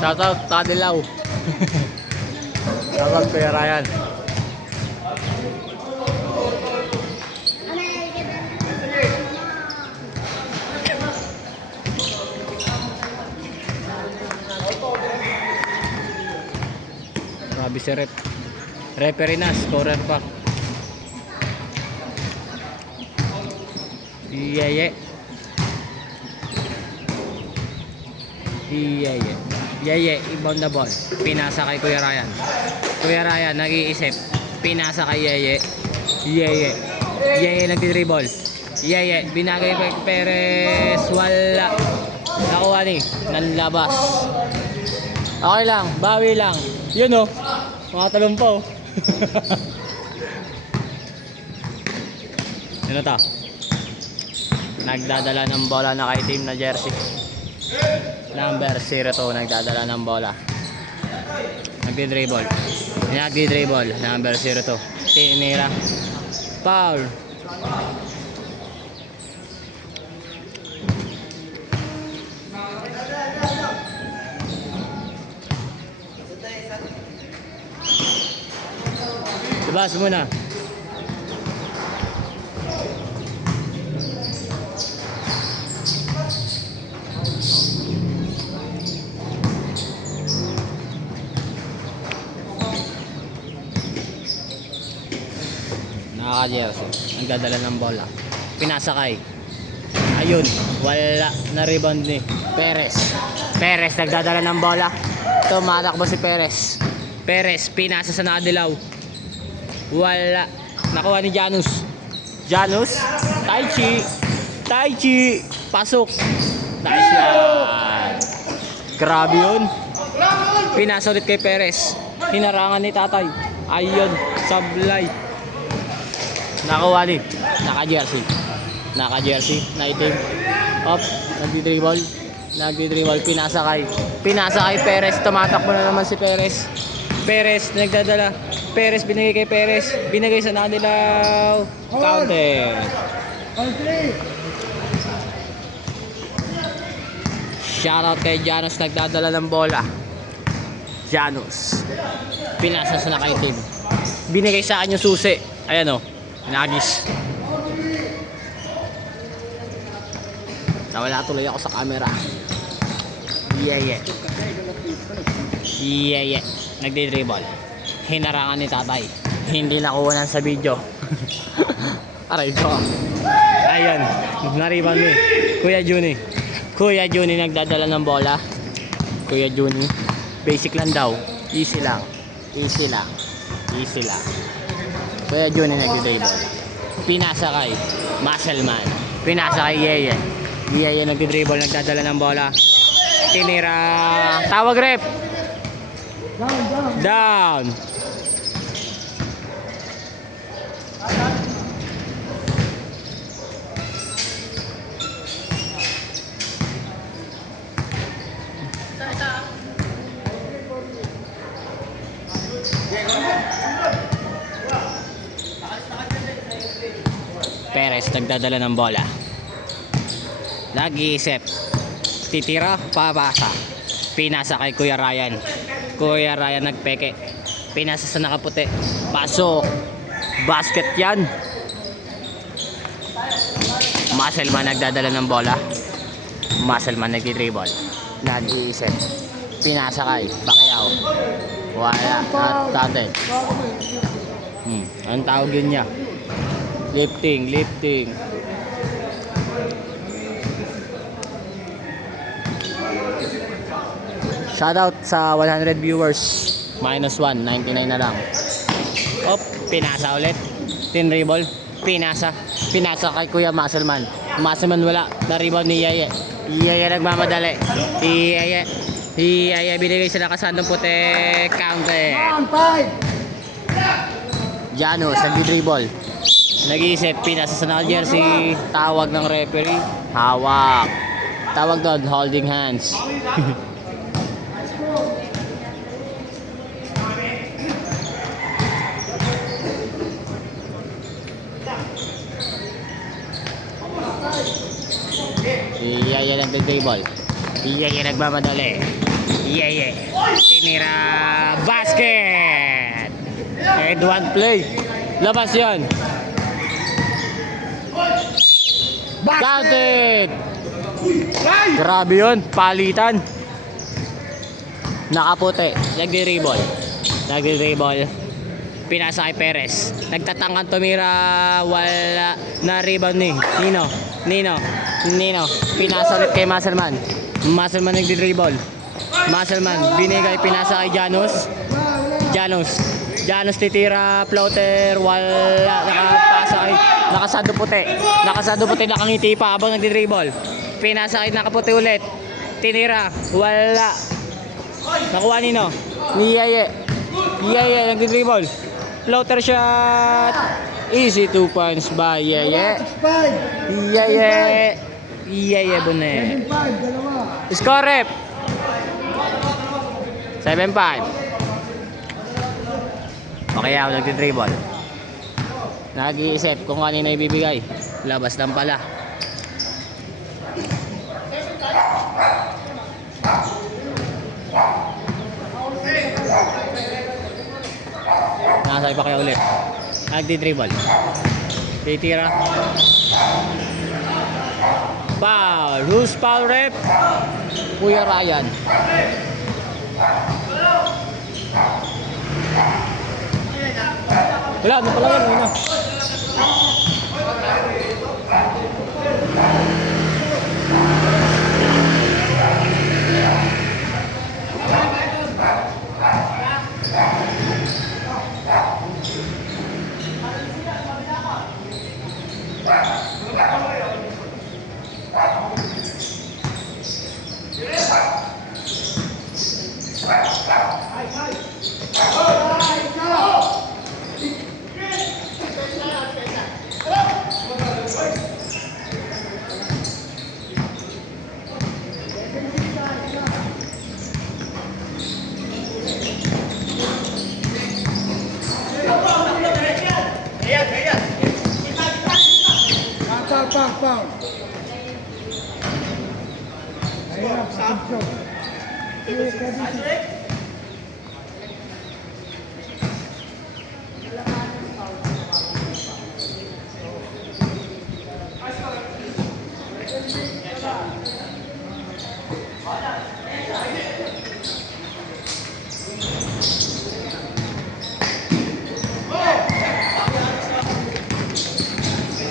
Shoutout Tadilaw. Shoutout Kuya Ryan. Grabe si Rep. Referee na, scorer pa. Yeye. Yeye. Yeye, inbound na ball. Pinasa kay Kuya Ryan. Kuya Ryan, nag-iisip. Pinasa kay Yeye. Yeye. Yeye nagti-dribble. Yeye, binagay kay Perez. Wala. Nakuha ni. Nanlabas. Okay lang, bawi lang. Yun o. Mga talong pa o. Ano ta? Nagdadala ng bola na kay team na jersey. Number 02 nagdadala ng bola. Nagdi-dribble. Nagdi-dribble. Number 02. Tinira. Foul. Labas muna. Nakaka-jersey. Nagdadala ng bola. Pinasakay. Ayun. Wala. Na-rebound ni Perez. Perez nagdadala ng bola. Tumatakbo si Perez. Perez pinasa sa nakadilaw. Wala. Nakuha ni Janus. Janus. Taichi. Taichi. Pasok. Nice yan. Grabe yun. Pinasa ulit kay Perez. Hinarangan ni tatay. Ayun. Sablay. Nakuha ni. Naka-jersey. Naka-jersey. Naitim. Up. Nagdi-dribble. Nagdi-dribble. Pinasa kay Perez. Tumatakbo na naman si Perez. Perez nagdadala. Perez binigay kay Perez. Binigay sa nadilaw. Counter. Shoutout kay Janus. Nagdadala ng bola. Janus. Pinasa sa nakaitim. Binigay sa akin yung susi. Ayan o. Nagis. Nawala tuloy ako sa camera. Yeah. Yeah. Nagdi-dribble. Hinarangan ni tatay. Hindi nakuha sa video. Aray ko. Ayan. Nariban ni Kuya Juni. Kuya Juni nagdadala ng bola. Kuya Juni. Basic lang daw. Easy lang. Easy lang. Easy lang. Kuya Juni nagdi-dribble. Pinasa kay Muscleman. Pinasa kay Yeye. Yeye nagdi-dribble. Nagdadala ng bola. Tinira. Tawag rep. Down. Perez nagdadala ng bola. Nag-iisip. Titira, papasa. Pinasa kay Kuya Ryan. Kuya Ryan nagpeke. Pinasa sa nakaputi. Pasok. Basket yan. Muscleman nagdadala ng bola. Muscleman nagdi-dribble. Nag-iisip. Pinasa kay Pacquiao. Wala. At tate. Anong tawag yun niya? Lifting. Shoutout sa 100 viewers. -1, 99 na lang. Op, pinasa ulit. Tin-dribble. Pinasa kay Kuya Muscleman. Muscleman wala. Na-rebound ni Yeye. Yeye nagmamadali. Yeye binigay sa nakasandong puti. Counter. Janus nagdi-dribble. Nag-iisip. Pinasa sa naka-jersey. Tawag ng referee. Hawak. Tawag doon. Holding hands. Iyaya nagde-dribble. Iyaya nagmamadali. Iyaya. Tinira. Basket! And one play. Labas yun. Counted! Grabe yun. Palitan. Nakaputi. Nagde-dribble. Nagde-dribble. Pinasa kay Perez. Nagtatangkan tumira. Wala. Na rebound ni Nino. Pinasa ulit kay Musselman. Musselman nagdi-dribble. Musselman binigay, pinasa kay Janos titira, floater, wala. Nakapasa kay Nakasado puti, nakangiti pa habang nagdi-dribble. Pinasa kay nakaputi ulit. Tinira, wala. Nakuha Nino. Niyaye nagdi-dribble. Floater shot. Easy 2 points by Yeye. Yeye Bonet. Score rep. 7-5. Okay, ako nagti-dribble. Nag-iisip kung kanina ibibigay. Labas lang pala. Nakasay pa kaya ulit. Nagdi-dribble. Titira. Foul. Who's foul rep? Kuya Ryan. Wala, ano pala yan? Ano? Pound.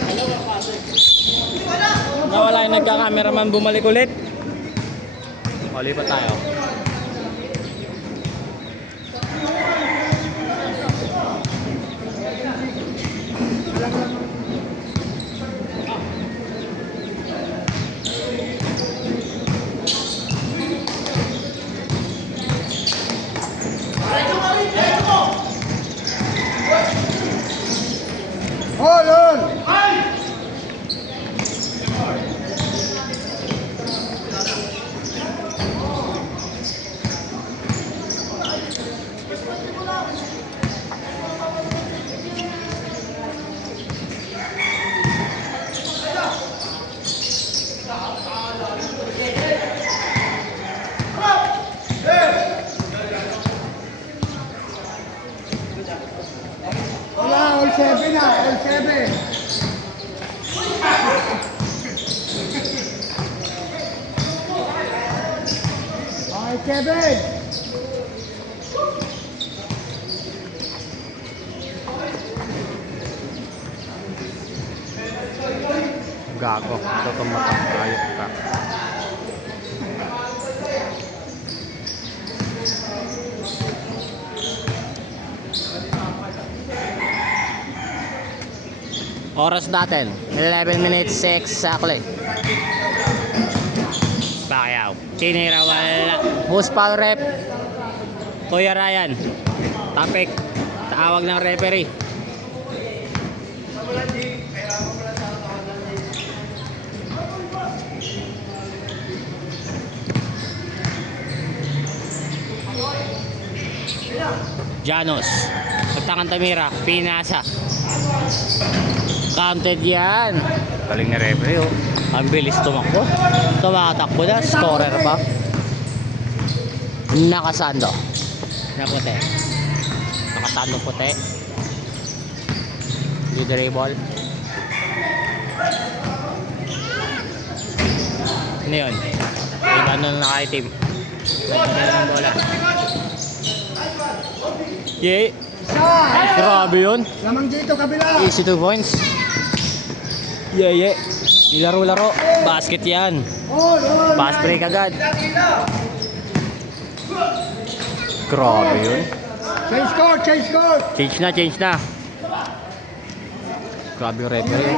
Ayan, pasok. Nawala yung nagka-cameraman, bumalik ulit. O, lipat tayo. Hold on! Wala, all 7 na, all 7. Okay, Kevin. Gago, ito tumatang ayok ka. Oras natin 11 minutes 6 exactly. Pacquiao tinira, wala. Who's foul rep? Kuya Ryan. Topic, tawag ng referee. Janos nagtangan Tamira, pinasa. Counted yan. Galing na referee, oh. Ang bilis tumakbo. Tumatakbo na. Scorer pa. Nakasando. Na puti. Nakasando puti. Leader ball. Ano yun? Iba na naka-team. Nagpadala ng bola. Yay! Grabe yun. Lamang dito, kabila. Easy 2 points. Yeah. Nilaro-laro. Basket yan. All. Pass break agad. Grabe yun. Change court. Change na. Grabe yung referee.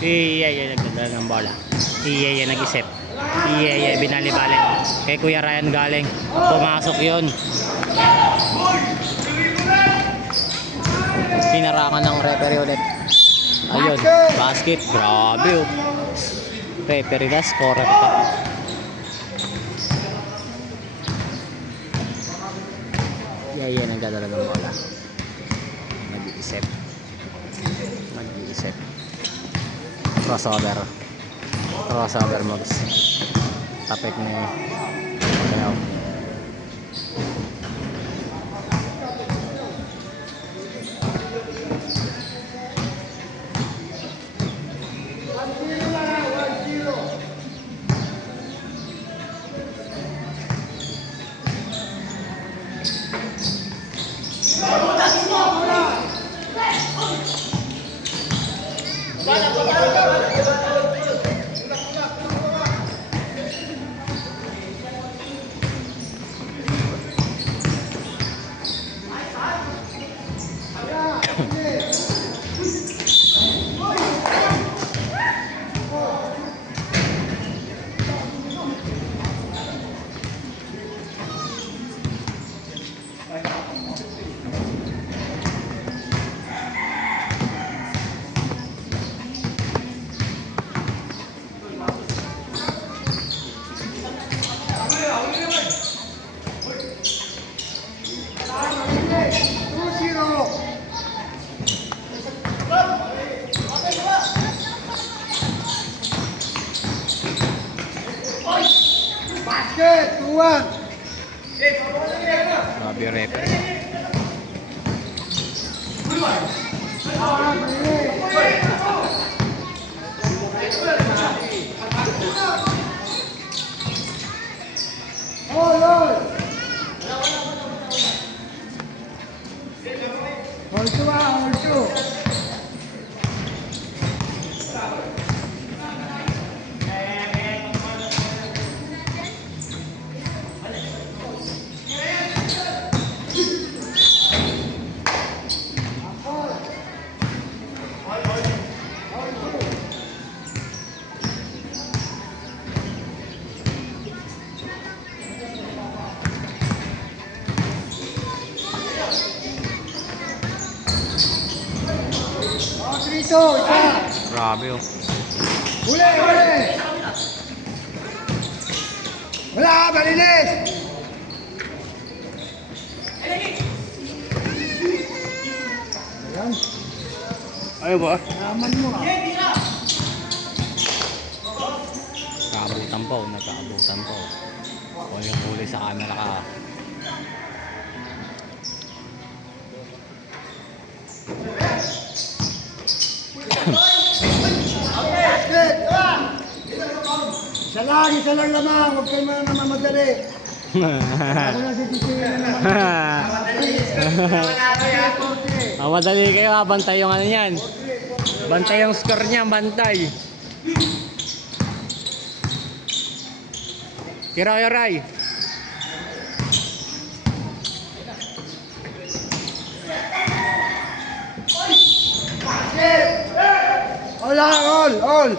Iya, nagdadala ng bola. Iya, nag-isip. Iya, binali-balik. Kay Kuya Ryan galing. Pumasok yun. Pinarangan ng referee ulit. Ayun, basket. Grabe oh. Referee na, scorer pa. Iya, nagdadala ng bola. Nag-iisip. Crossover moves. Tapik ni Ayaw. Basket, 2-1. Grabe yung referee. All. All two. Dito, isa. Grabe oh. Huli. Wala, malinis. Ayan. Ayaw ba? Naman mo ah. Nagkaabutan po. O yung huli sa camera ka. Isa lang lamang. Huwag kayo namamadali. Ako na sisisihin na naman. Madali kayo ha, bantay yung ano yan. Bantay yung score niya, bantay. Kiray. All.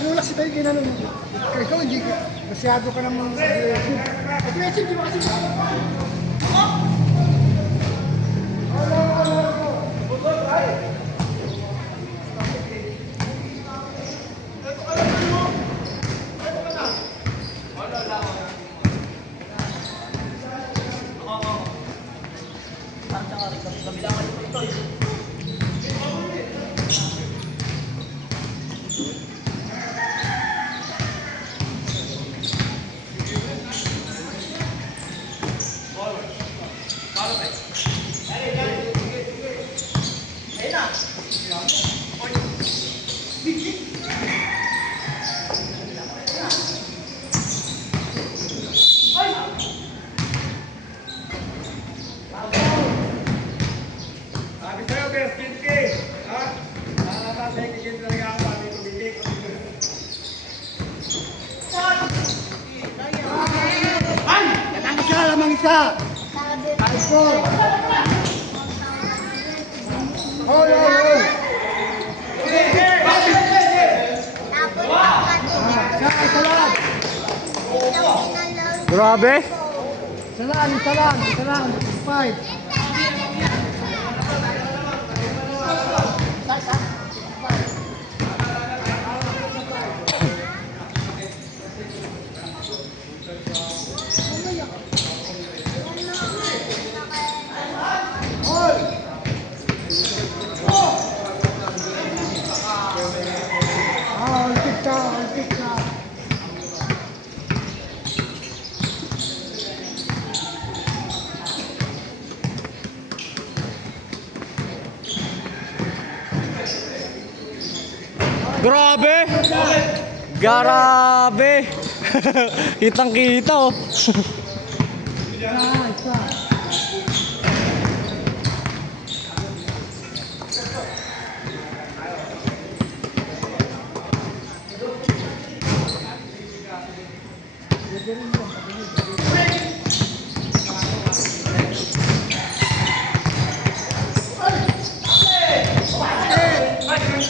Wala si Tay ginano mo. Ikaw hindi ka. Masyado ka namang aggressive. Aggressive, di ba kasi? Lamang isa. Alcohol. Hold. Salam. Grabe. Salam. Five. Grabe. Kitang-kita oh.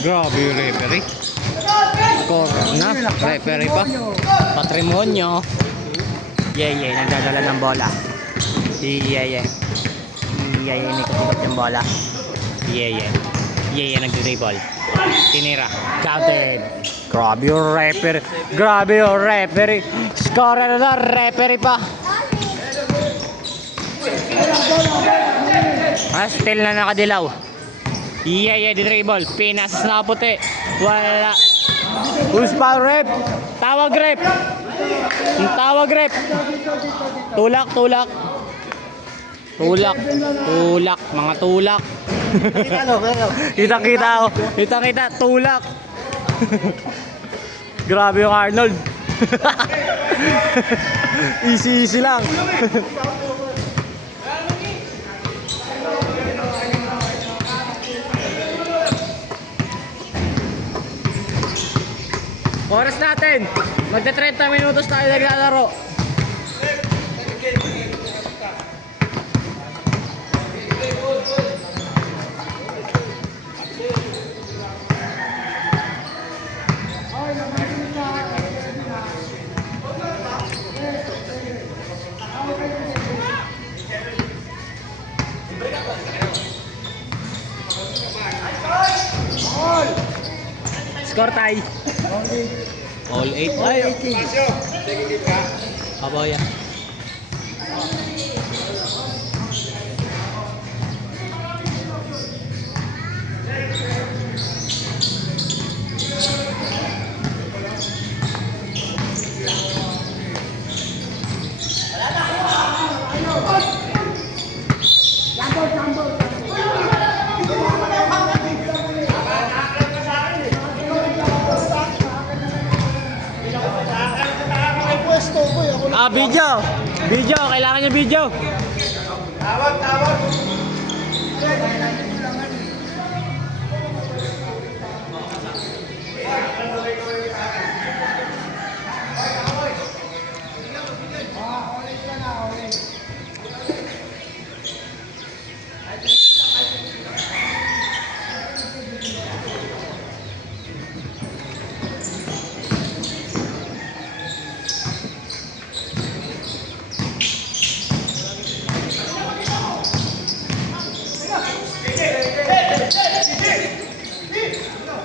Grabe yung referee. Score na. Referee pa. Patrimonyo. Nagdadala ng bola. Yeye nagkakabot ng bola. Yeye nagdi-dribble. Tinira. Counted. Grabe yung referee. Score na referee pa. Still na nakadilaw. Yeye di-dribble. Pinasas na puti. Wala. Who's foul rep? Tawag rep. Tulak. Mga tulak. Kita, tulak. Grabe yung Arnold. Easy lang. Oras natin. Magta 30 minutos tayo naglalaro. Score tie. All 8. Ay, Aboya. Video! Video! Kailangan niya video!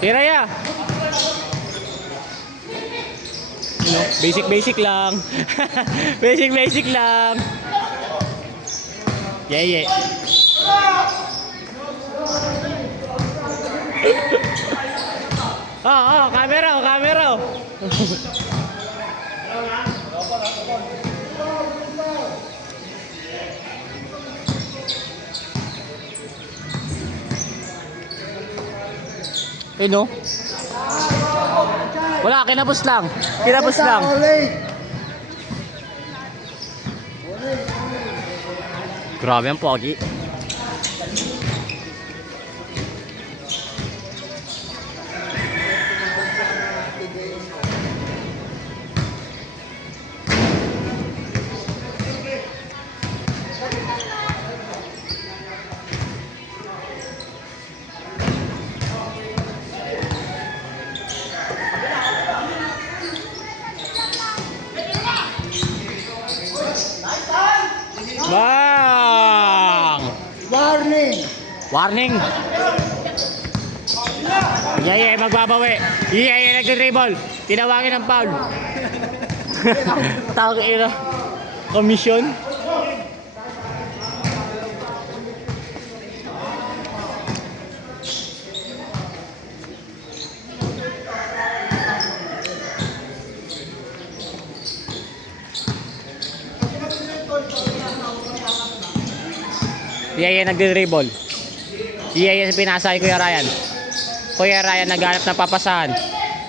Tira ya. No, basic lang. basic lang. Yeah. Camera. No? Wala, kinapos lang. Grabe ang pogi. Bang! Warning! Yeah, magbabawi. Yeah, nagdi-dribble. Tinawagin ng foul. Tawag ina. Komisyon. Yeah, nagdi-dribble. Yeah, pinasa kay Kuya Ryan. Kuya Ryan naghanap ng papasahan.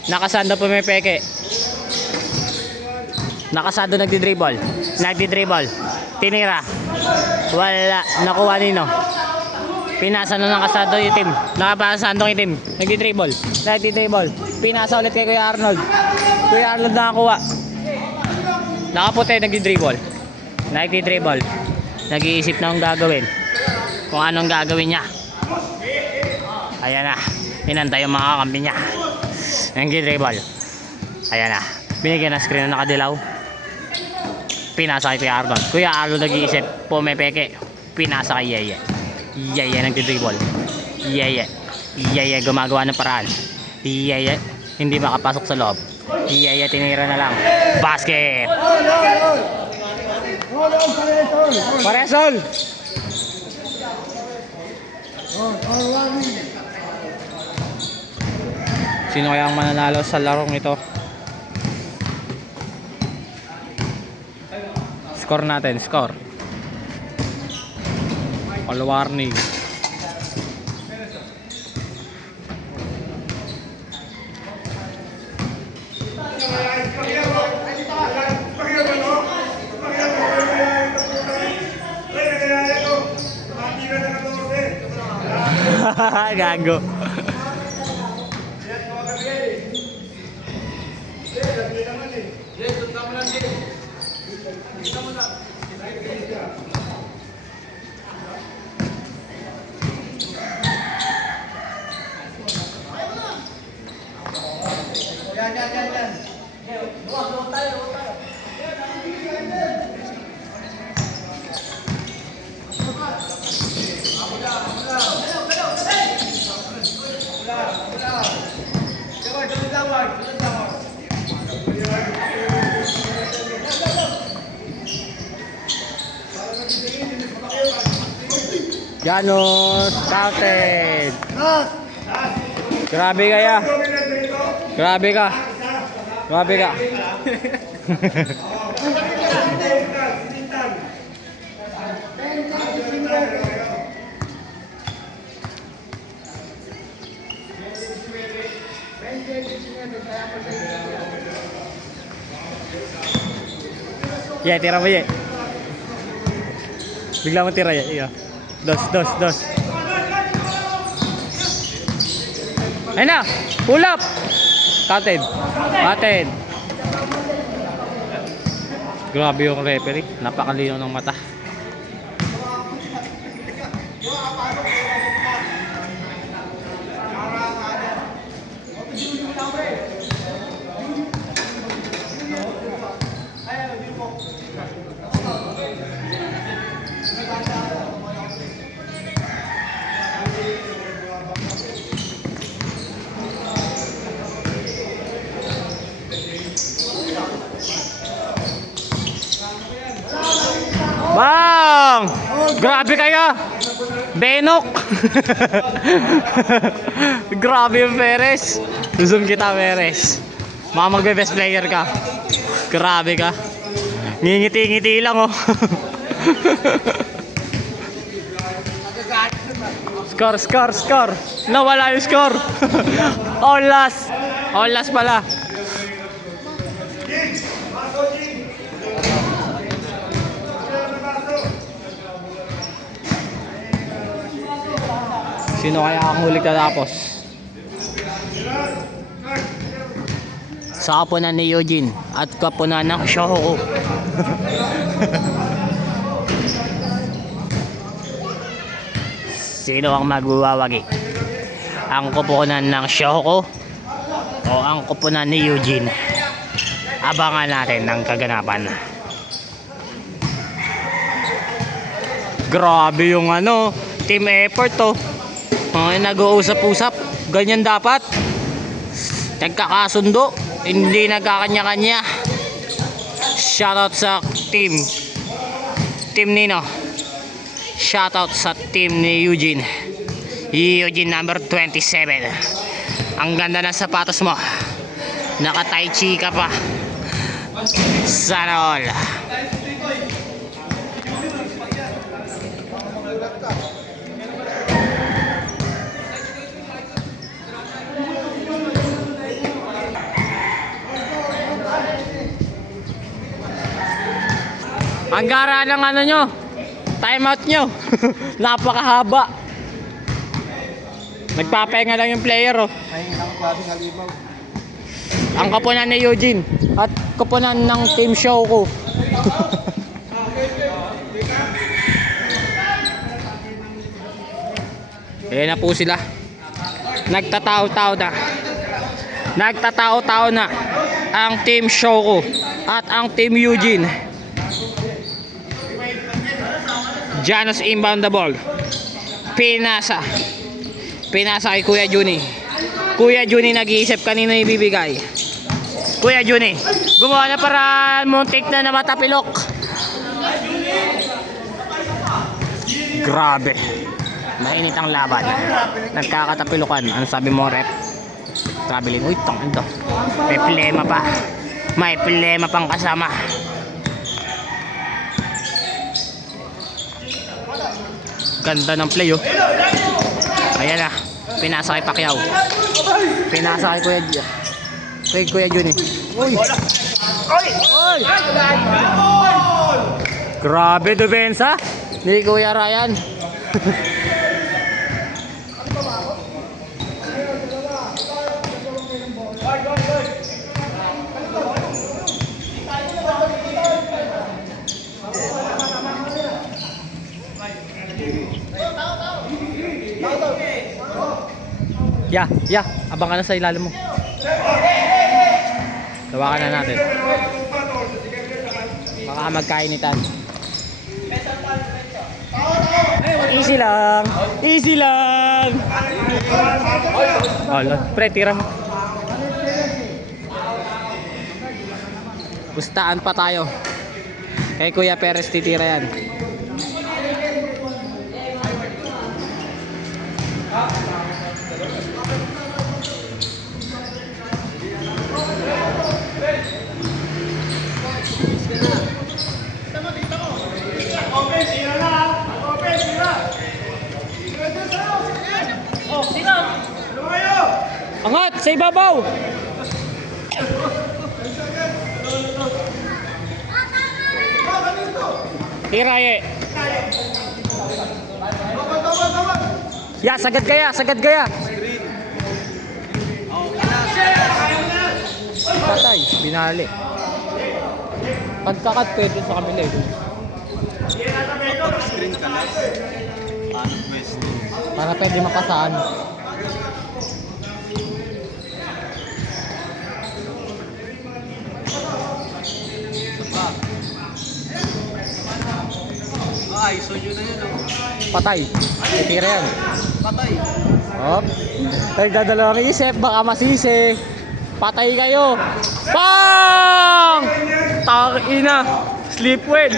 Nakasando pumipeke. Nakasando nagdi-dribble. Tinira. Wala. Nakuha nino. Pinasa na ng kasado yung team. Nakapasando yung team. Nagdi-dribble. Pinasa ulit kay Kuya Arnold. Kuya Arnold nakakuha. Nakaputi nagdi-dribble. Nag-iisip na kung gagawin. Kung anong gagawin niya. Ayan na. Inantay yung mga kampi niya. Nagdi-dribble. Ayan na. Binigyan ng screen na nakadilaw. Pinasa kay Kuya Arnold. Kuya Arnold nag-iisip. Pumepeke. Pinasa kay Yeye. Yeye nagdi-dribble. Yeye gumagawa ng paraan. Yeye hindi makapasok sa loob. Yeye tinira na lang. Basket! Paresol! Sino kaya ang mananalo sa larong ito? Score natin, All warning. Gago. Janos counted. Grabe kaya. Grabe ka. Yeah, tira mo, yeah. Bigla mo tira, yeah. Dos. Ayun na! Pull up! Cutted. Grabe yung referee. Napakalino ng mata. Bang! Grabe kayo! Benok! Grabe yung Perez. Zoom kita, Perez. Baka magbe-best player ka. Grabe ka. Ngingiti-ngiti lang, oh. Score. Nawala yung score. All last pala. Sino kaya ang huli katapos? Sa kapunan ni Eugene at kapunan ng Shoho. Sino ang magwawagi? Ang kupunan ng Shoho o ang kupunan ni Eugene? Abangan natin ng kaganapan. Grabe yung team effort to. Nag-uusap-usap. Ganyan dapat. Nagkakasundo. Hindi nagkakanya-kanya. Shoutout sa team Nino. Shoutout sa team ni Eugene number 27. Ang ganda ng sapatos mo. Naka-tai chi ka pa. Sana all. Ang gara ng nyo, timeout nyo. Napakahaba. Nagpapahinga lang yung player, oh. Ang kapunan ni Eugene at kapunan ng team show ko. Ayan na po sila. Nagtatao-tao na ang team show ko at ang team Eugene. Janos inbound the ball. Pinasa kay Kuya Juni. Kuya Juni nag-iisip kanino ibibigay. Kuya Juni, gumawa na para muntik na matapilok. Grabe. Mainit ang laban. Nagkakatapilokan. Ano sabi mo, rep? Traveling. Uy, tangin to. May problema pang kasama. Ganda ng play, oh. Ayan na. Pinasa kay Pacquiao. Pinasa kay Kuya Juni. Uy! Grabe depensa ni Kuya Ryan. Yeah, abang ka na sa ilalim mo. Tawakan na natin. Baka magkainitan. Easy lang. Pre, tira mo. Pustaan pa tayo. Kay Kuya Perez titira yan. Angat sa ibabaw. Hiraye. Ya, sagad kaya, sagad kaya. Patay, binali. Pagkakat pwede sa kamila eh. Pag-screen ka lang. Paano pwesto? Para pwede mapasaan. Ay, so yun na yun. Oh. Patay. Titira yan. Patay. Hop. Nagdadalawang isip, baka masisi. Patay kayo. Pang! Tangina. Sleep well.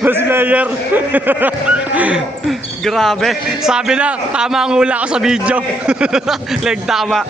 Mas player. Grabe. Sabi na, tama ang hula ko sa video. Like tama.